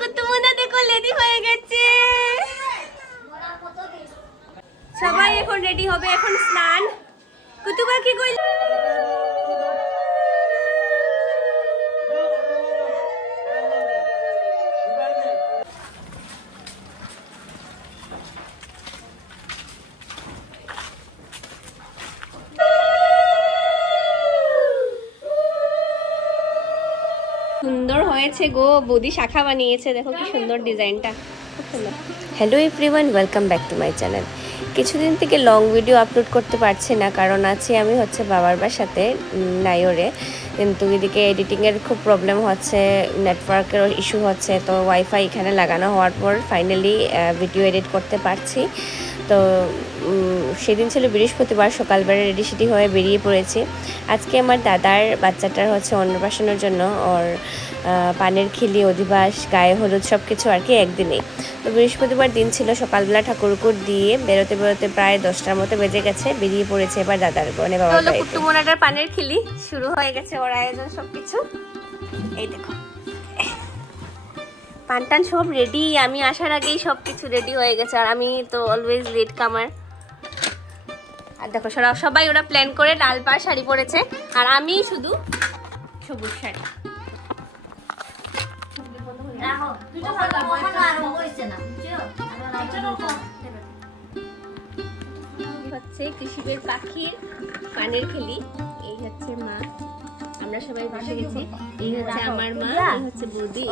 কুতুমুনা দেখো রেডি হয়ে গেছে। সবাই এখন রেডি হবে, এখন স্নান। কুতুবা কি কইল? সুন্দর হয়েছে গো, বৌদি শাখা বানিয়েছে, দেখো কি সুন্দর ডিজাইনটা, খুব সুন্দর। Hello everyone, welcome back to my channel. কিছুদিন থেকে লং ভিডিও আপলোড করতে পারছি না, কারণ আছি আমি হচ্ছে বাবার বাসাতে নাইরে, কিন্তু এদিকে এডিটিংয়ের খুব প্রবলেম হচ্ছে, নেটওয়ার্কের ইস্যু হচ্ছে। তো ওয়াইফাই এখানে লাগানো হওয়ার পর ফাইনালি ভিডিও এডিট করতে পারছি। তো সেদিন ছিল বৃহস্পতিবার, সকালবেলা রেডি সেডি হয়ে বেরিয়ে পড়েছি। আজকে আমার দাদার বাচ্চাটার হচ্ছে অন্নপ্রাশনের জন্য, ওর পানের খিলি, অধিবাস, গায়ে হলুদ সব কিছু আর কি একদিনেই। তো বৃহস্পতিবার দিন ছিল, সকালবেলা ঠাকুরকুর দিয়ে বেরোতে বেরোতে প্রায় 10টার মতো বেজে গেছে। বেরিয়ে পড়েছে এবার দাদার বোনে বাবার বাড়িতে। কুটুমোনাটার পানের খিলি শুরু হয়ে গেছে, ওর আয়োজন সবকিছু। এই দেখো পানটান সব রেডি, আমি আসার আগেই সবকিছু রেডি হয়ে গেছে, আর আমি তো অলওয়েজ লেট কামার। আর দেখো সবাই ওরা প্ল্যান করে লাল পাড় শাড়ি পরেছে, আর আমি শুধু সবুজ শাড়ি। হচ্ছে কৃষিবের পাখির পানের খেলি, এই হচ্ছে মা, আমরা সবাই বসে গেছি। এই হচ্ছে আমার মা, এই হচ্ছে বৌদি।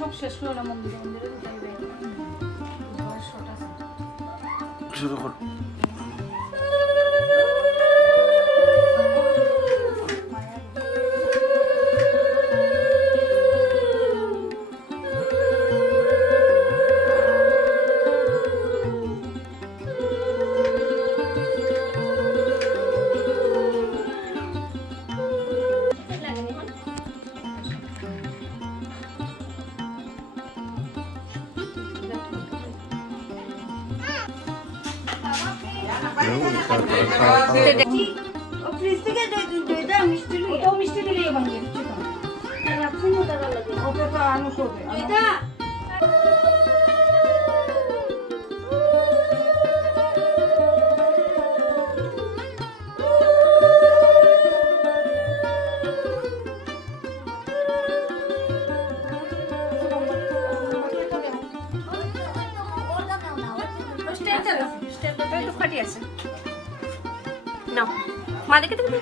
সব শেষ হলো না, মন্দিরে মন্দিরে শুরু কর। মা দেখে দেখবে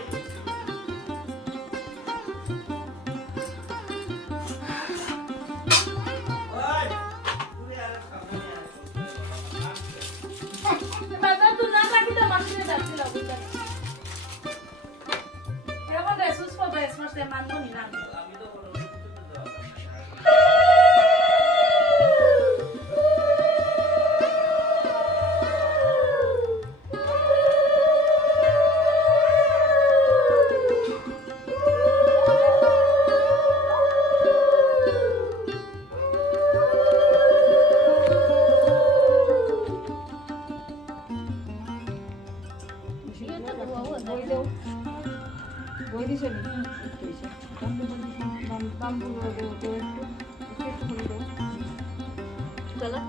বেলা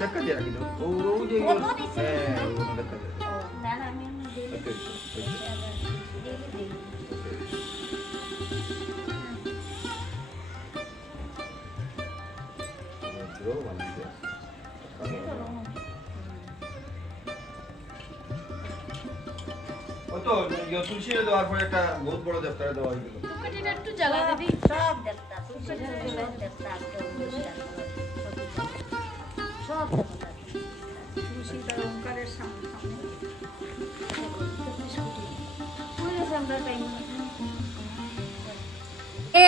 dekat je lagi tu. Oh, je. Uno dekat je. Okey. Bro, mana dia? ও তো তুলসী দেওয়ার পরে একটা বহুত বড় দেবতারে দেওয়া হয়েছিল। এটা একটু জ্বালা দিবি সব দেবতা তুলসী দেবতা সব দেবতা তুলসীটা ওঙ্কারের সামনে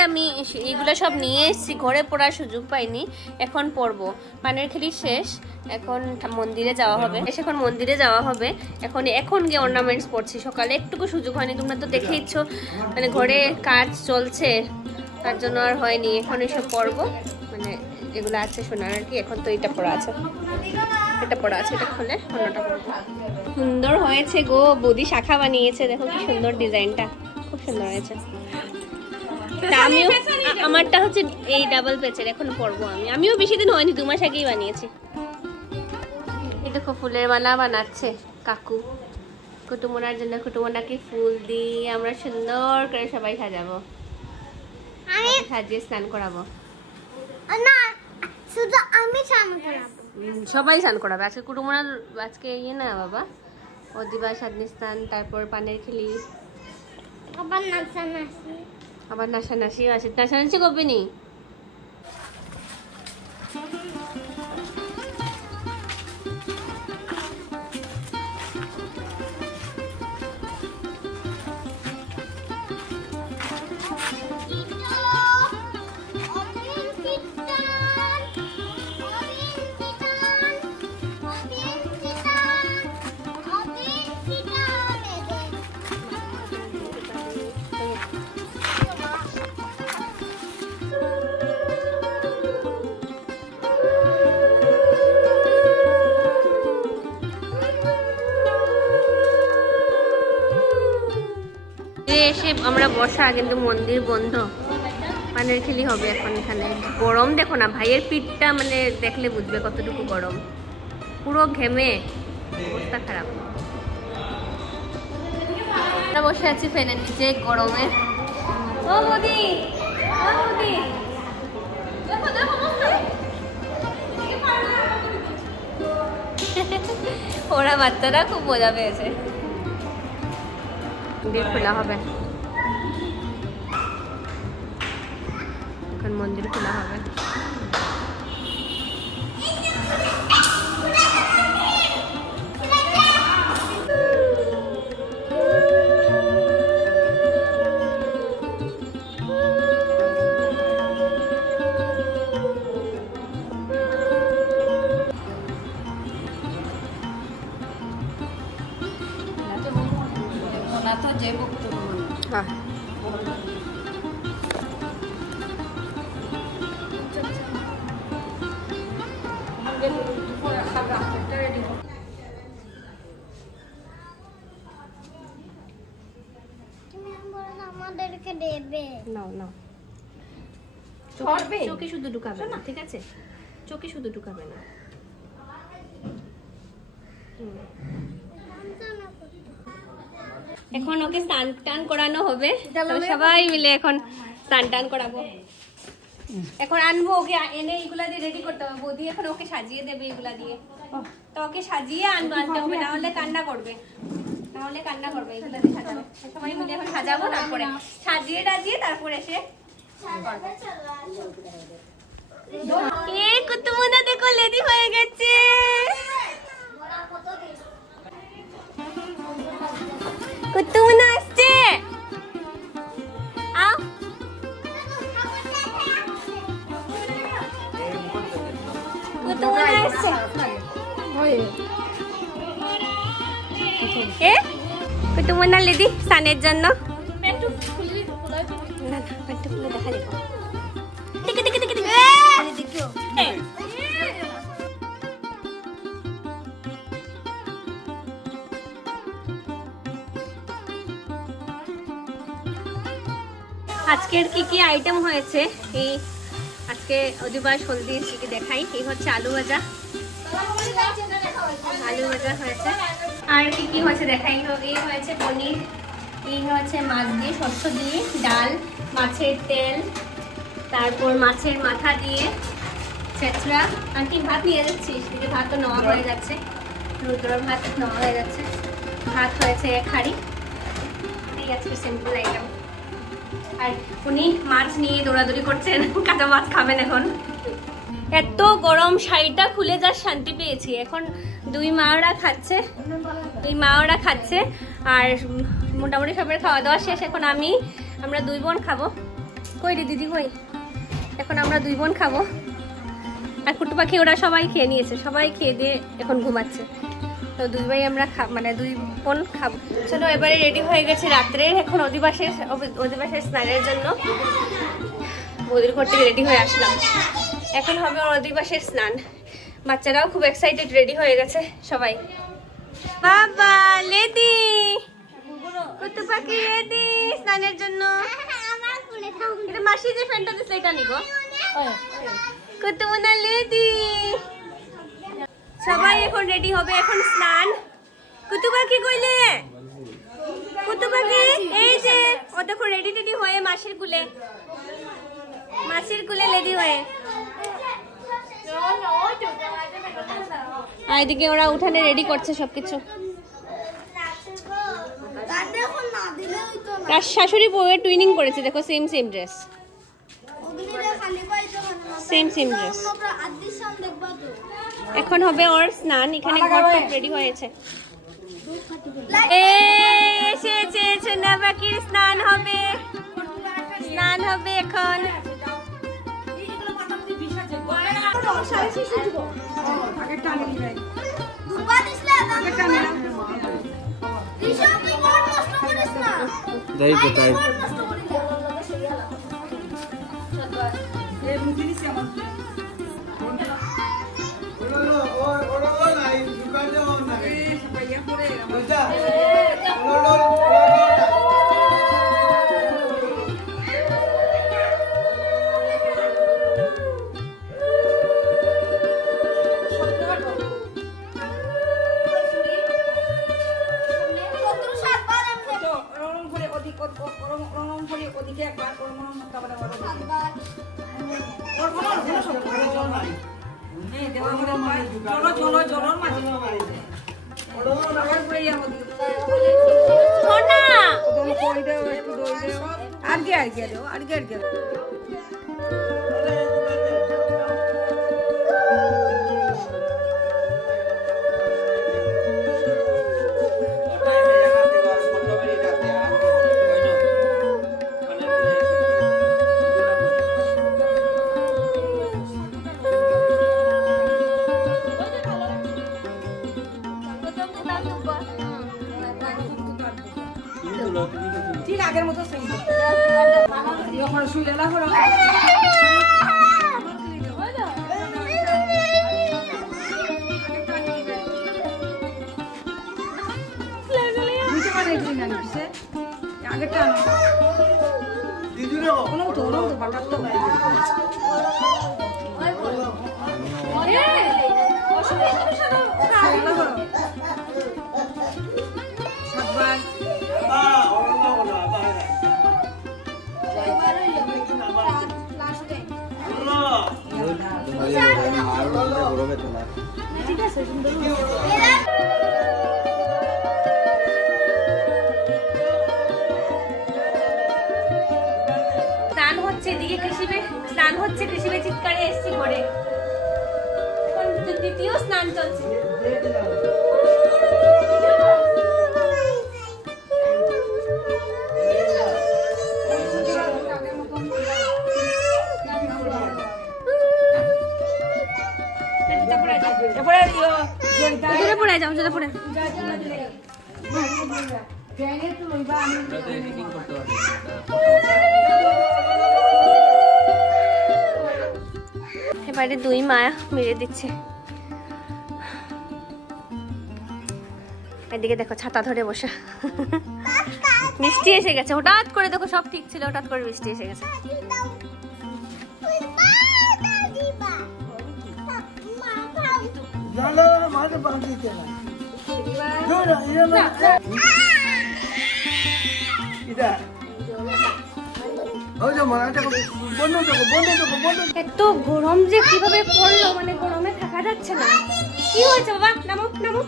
আমি এগুলো সব নিয়ে এসেছি, ঘরে পড়ার সুযোগ পাইনি, এখন পড়বো। পানের খেলি শেষ, এখন মন্দিরে যাওয়া হবে। এখন মন্দিরে যাওয়া হবে, এখন গিয়ে অর্নামেন্টস পড়ছি। সকালে একটুকু সুযোগ হয়নি, তোমরা তো দেখেইছো, মানে ঘরে কাজ চলছে, তার জন্য আর হয়নি। এখন এসব পড়বো, মানে এগুলো আছে শোনার আর কি। এখন তো এটা পড়া আছে, এটা পড়া আছে, এটা খুলে অন্যটা পড়বো। সুন্দর হয়েছে গো, বৌদি শাখা বানিয়েছে, দেখো কি সুন্দর ডিজাইনটা, খুব সুন্দর হয়েছে। আমিও, আমারটা হচ্ছে এই ডাবল পেচের, এখন পরবো আমিও বেশি দিন হয়নি, 2 মাস আগেই বানিয়েছি। এই দেখো ফুলের মালা বানাচ্ছে কাকু, কুটুমোনার জন্য। কুটুমোনাকে ফুল দিয়ে আমরা সুন্দর করে সবাই সাজাবো, আমি সাজিয়ে স্নান করাবো। না শুধু আমি স্নান করাবো, সবাই স্নান করাবে আজকে। কুটুমোনার আজকে ইয়ে না বাবা, অদিবা সাদনি স্নান, তারপর পানের খেলি, আবার নাচানাচি, আবার নাচানাচিও আছে। নাচানাচি করবে নি? এসে আমরা বসা, কিন্তু মন্দির বন্ধ, পানের খেলি হবে এখন। এখানে গরম দেখো না, ভাইয়ের পিঠটা মানে দেখলে বুঝবে কতটুকু গরম, পুরো ঘেমে অবস্থা খারাপ। আমরা বসে আছি ফ্যানের নিচে গরমে। ও মোদি, ও মোদি, দেখো দেখো ওরা বাচ্চারা খুব মজা পেয়েছে। মন্দির খোলা হবে এখন, মন্দির খোলা হবে। তো যে বক্তব্য হ্যাঁ আমাদেরকে দেবে। নাও নাও, ছড়বে চোখে শুধু ঢুকাবে না, ঠিক আছে? চোখে শুধু ঢুকাবে না। এখন ওকে স্নান টান করানো হবে, তবে সবাই মিলে এখন স্নান টান করাবো। এখন আনবো ওকে, এনে এইগুলা দিয়ে রেডি করতে হবে। বৌদি এখন ওকে সাজিয়ে দেবে এগুলা দিয়ে। তো ওকে সাজিয়ে আনতে হবে, না হলে কান্না করবে, এগুলা দিয়ে সাজাবে। সবাই মিলে এখন সাজাবো, তারপরে সাজিয়ে টাজিয়ে তারপরে এসে কুতুমুনা দেখো লেডি হয়ে গেছে। কুতুমুনা আসছে, আও কুতুমুনা আসছে। কুতুমুনা লেডি সানের জন্য। পেটু খুলে দেখা যাবে। আজকের কি আইটেম হয়েছে, এই আজকে অধিবাস হলদির কি দেখাই। এই হচ্ছে আলু ভাজা হয়েছে। আর কি হয়েছে দেখাই। এই হয়েছে পনির, এই হচ্ছে মাছ দিয়ে, শস্য দিয়ে ডাল, মাছের তেল, তারপর মাছের মাথা দিয়ে ছেঁচড়া। আর কি ভাত নিয়ে যাচ্ছিস? ভাত তো নেওয়া হয়ে যাচ্ছে, রুদ্রর ভাত নেওয়া হয়ে যাচ্ছে। ভাত হয়েছে খাড়ি, এই আজকে সিম্পল আইটেম। আর উনি মাছ নিয়ে দৌড়াদৌড়ি করছেন, কাঁচা মাছ খাবেন এখন। এত গরম, শাড়িটা খুলে যা শান্তি পেয়েছি। এখন দুই মাওরা খাচ্ছে, আর মোটামুটি সবার খাওয়া দাওয়া শেষ। এখন আমরা দুই বোন খাবো। কই রে দিদি কই? এখন আমরা দুই বোন খাবো। আর কুটু পাখি ওরা সবাই খেয়ে নিয়েছে, সবাই খেয়ে দিয়ে এখন ঘুমাচ্ছে। তো দুই ভাই আমরা দুই বোন খাবো। চলো এবারে রেডি হয়ে গেছে রাত্রে। এখন অধিবাসের স্নানের জন্য বৌদির ঘর থেকে রেডি হয়ে আসলাম। এখন হবে অধিবাসের স্নান। বাচ্চারাও খুব এক্সাইটেড, রেডি হয়ে গেছে সবাই। বাবা লেডি, কুতু পাখি রেডি স্নানের জন্য। এটা মাসি যে ফ্যানটা দিছে এটা নিগো। কুতুমুনা লেডি, সবাই এখন রেডি হবে, এখন স্নান। কুতু পাখি কইলে? কুতু পাখি এই যে ও দেখো রেডি টেডি হয়ে মাসির কুলে লেডি হয়ে। আর এদিকে ওরা উঠানে রেডি করছে সবকিছু। তার শাশুড়ি বউয়ের টুইনিং করেছে, দেখো সেম ড্রেস, সেম ড্রেস। এখন হবে ওর স্নান। এখানে ঘর টপ রেডি হয়েছে। এসেছে সোনা পাখির স্নান হবে এখন। ঠিক আগের মতো সেম এখন শুয়ে না হলো আগেরটা দিদুরে কোনো তো বাটার তো ঠিক আছে সুন্দর স্নান হচ্ছে, এদিকে কৃষিবে স্নান হচ্ছে, কৃষিবে চিৎকারে এসছি ঘরে। এখন দ্বিতীয় স্নান চলছে। পড়ে যাও, পড়ে এবারে দুই মায়া মেরে দিচ্ছে। এদিকে দেখো ছাতা ধরে বসে, বৃষ্টি এসে গেছে হঠাৎ করে। দেখো সব ঠিক ছিল, হঠাৎ করে বৃষ্টি এসে গেছে। এত গরম যে কিভাবে পড়লো, মানে গরমে থাকা যাচ্ছে না। কি হয়েছে বাবা? নামো নামো।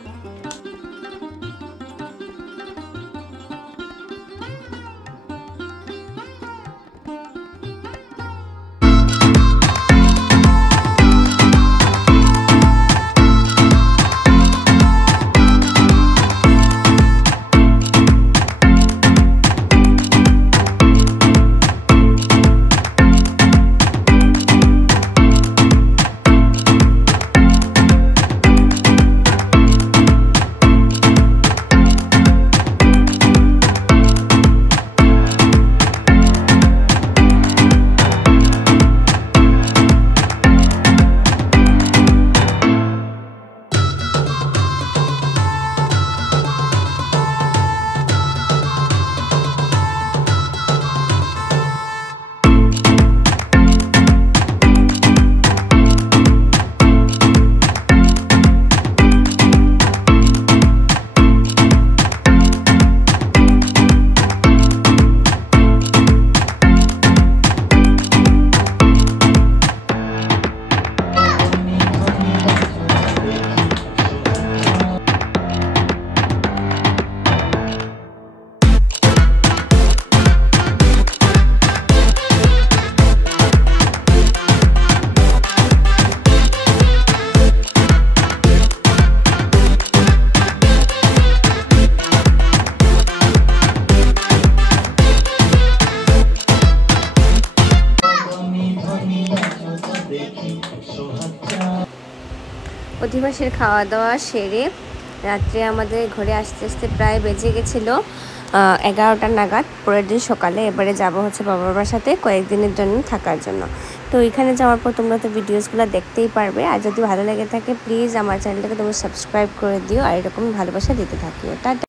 অধিবাসের খাওয়া দাওয়া সেরে রাত্রে আমাদের ঘরে আসতে আসতে প্রায় বেজে গেছিলো 11টা নাগাদ। পরের দিন সকালে এবারে যাব হচ্ছে বাবার বাসাতে কয়েকদিনের জন্য থাকার জন্য। তো ওইখানে যাওয়ার পর তোমরা তো ভিডিওসগুলো দেখতেই পারবে। আর যদি ভালো লেগে থাকে প্লিজ আমার চ্যানেলটাকে তোমরা সাবস্ক্রাইব করে দিও, আর এরকম ভালোবাসা দিতে থাকিও। টাটা।